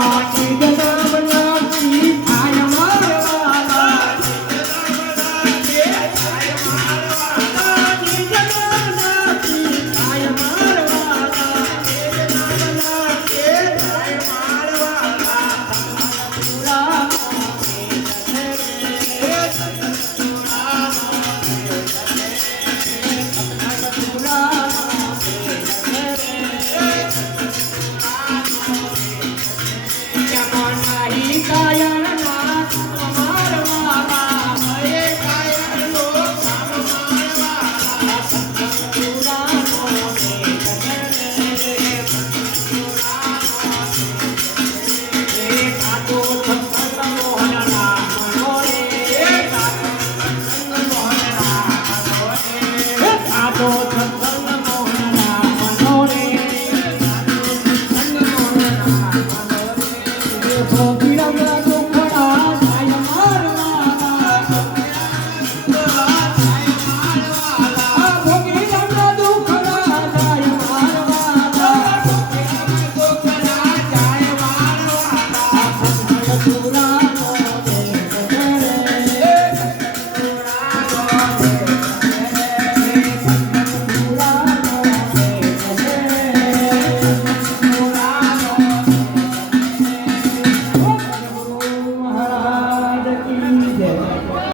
on. Oh,